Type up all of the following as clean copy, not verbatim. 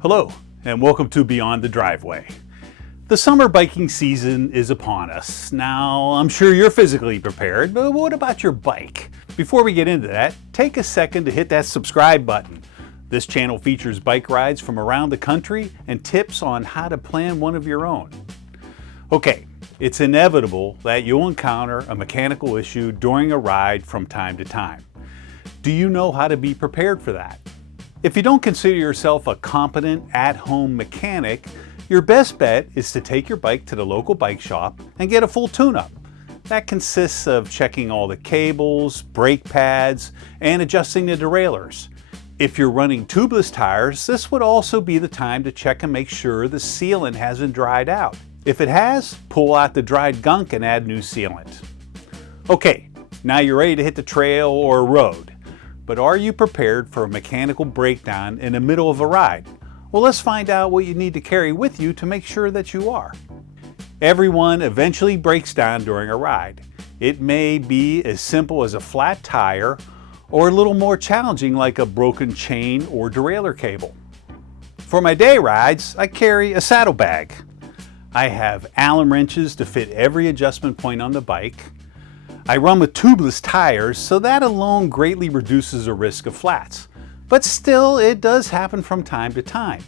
Hello, and welcome to Beyond the Driveway. The summer biking season is upon us. Now, I'm sure you're physically prepared, but what about your bike? Before we get into that, take a second to hit that subscribe button. This channel features bike rides from around the country and tips on how to plan one of your own. Okay, it's inevitable that you'll encounter a mechanical issue during a ride from time to time. Do you know how to be prepared for that? If you don't consider yourself a competent at-home mechanic, your best bet is to take your bike to the local bike shop and get a full tune-up. That consists of checking all the cables, brake pads, and adjusting the derailleurs. If you're running tubeless tires, this would also be the time to check and make sure the sealant hasn't dried out. If it has, pull out the dried gunk and add new sealant. Okay, now you're ready to hit the trail or road. But are you prepared for a mechanical breakdown in the middle of a ride? Well, let's find out what you need to carry with you to make sure that you are. Everyone eventually breaks down during a ride. It may be as simple as a flat tire or a little more challenging like a broken chain or derailleur cable. For my day rides, I carry a saddlebag. I have Allen wrenches to fit every adjustment point on the bike. I run with tubeless tires, so that alone greatly reduces the risk of flats. But still, it does happen from time to time.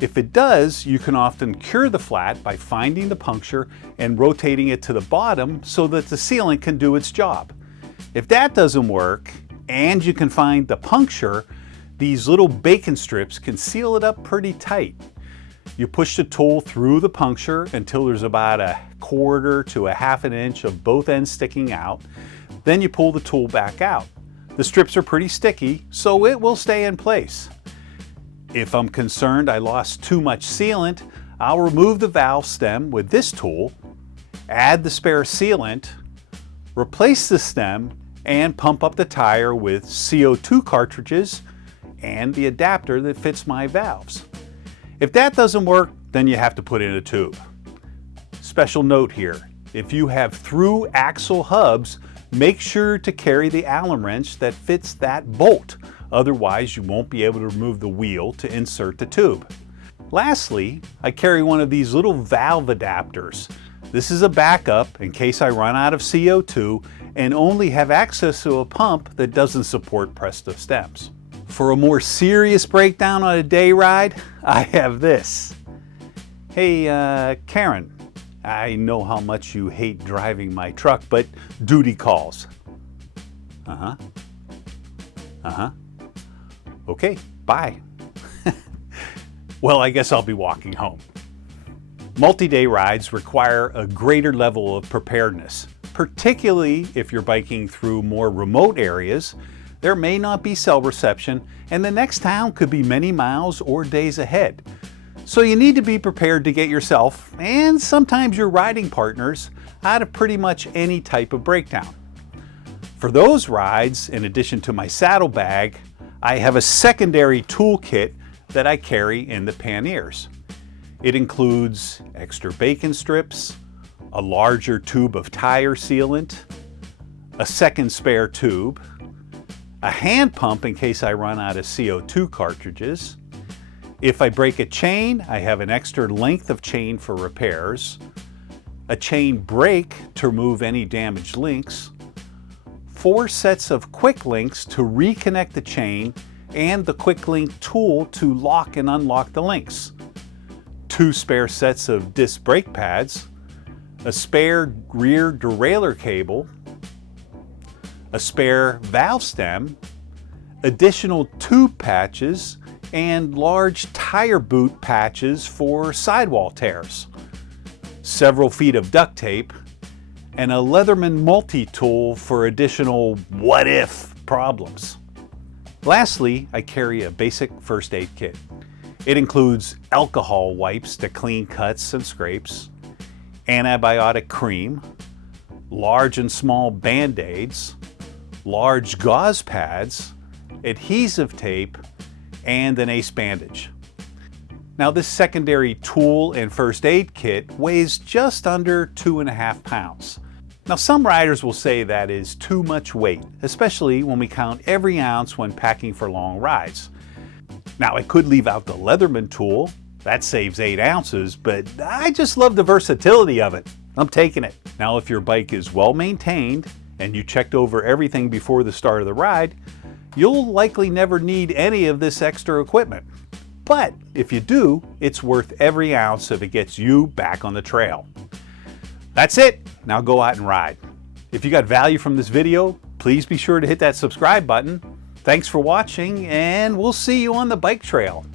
If it does, you can often cure the flat by finding the puncture and rotating it to the bottom so that the sealant can do its job. If that doesn't work, and you can find the puncture, these little bacon strips can seal it up pretty tight. You push the tool through the puncture until there's about a 1/4 to a 1/2 inch of both ends sticking out. Then you pull the tool back out. The strips are pretty sticky, so it will stay in place. If I'm concerned I lost too much sealant, I'll remove the valve stem with this tool, add the spare sealant, replace the stem, and pump up the tire with CO2 cartridges and the adapter that fits my valves. If that doesn't work, then you have to put in a tube. Special note here, if you have through axle hubs, make sure to carry the Allen wrench that fits that bolt. Otherwise, you won't be able to remove the wheel to insert the tube. Lastly, I carry one of these little valve adapters. This is a backup in case I run out of CO2 and only have access to a pump that doesn't support Presto stems. For a more serious breakdown on a day ride, I have this. Hey, Karen, I know how much you hate driving my truck, but duty calls. Okay, bye. Well, I guess I'll be walking home. Multi-day rides require a greater level of preparedness, particularly if you're biking through more remote areas. There may not be cell reception, and the next town could be many miles or days ahead. So you need to be prepared to get yourself, and sometimes your riding partners, out of pretty much any type of breakdown. For those rides, in addition to my saddlebag, I have a secondary toolkit that I carry in the panniers. It includes extra bacon strips, a larger tube of tire sealant, a second spare tube, a hand pump in case I run out of CO2 cartridges. If I break a chain, I have an extra length of chain for repairs, a chain brake to remove any damaged links, 4 sets of quick links to reconnect the chain, and the quick link tool to lock and unlock the links, 2 spare sets of disc brake pads, a spare rear derailleur cable, a spare valve stem, additional tube patches, and large tire boot patches for sidewall tears, several feet of duct tape, and a Leatherman multi-tool for additional what-if problems. Lastly, I carry a basic first aid kit. It includes alcohol wipes to clean cuts and scrapes, antibiotic cream, large and small Band-Aids, large gauze pads, adhesive tape, and an ace bandage. Now this secondary tool and first aid kit weighs just under 2.5 pounds. Now some riders will say that is too much weight, especially when we count every ounce when packing for long rides. Now, I could leave out the Leatherman tool. That saves 8 ounces, but I just love the versatility of it. I'm taking it. Now, if your bike is well maintained and you checked over everything before the start of the ride, you'll likely never need any of this extra equipment. But if you do, it's worth every ounce if it gets you back on the trail. That's it. Now go out and ride. If you got value from this video, please be sure to hit that subscribe button. Thanks for watching, and we'll see you on the bike trail.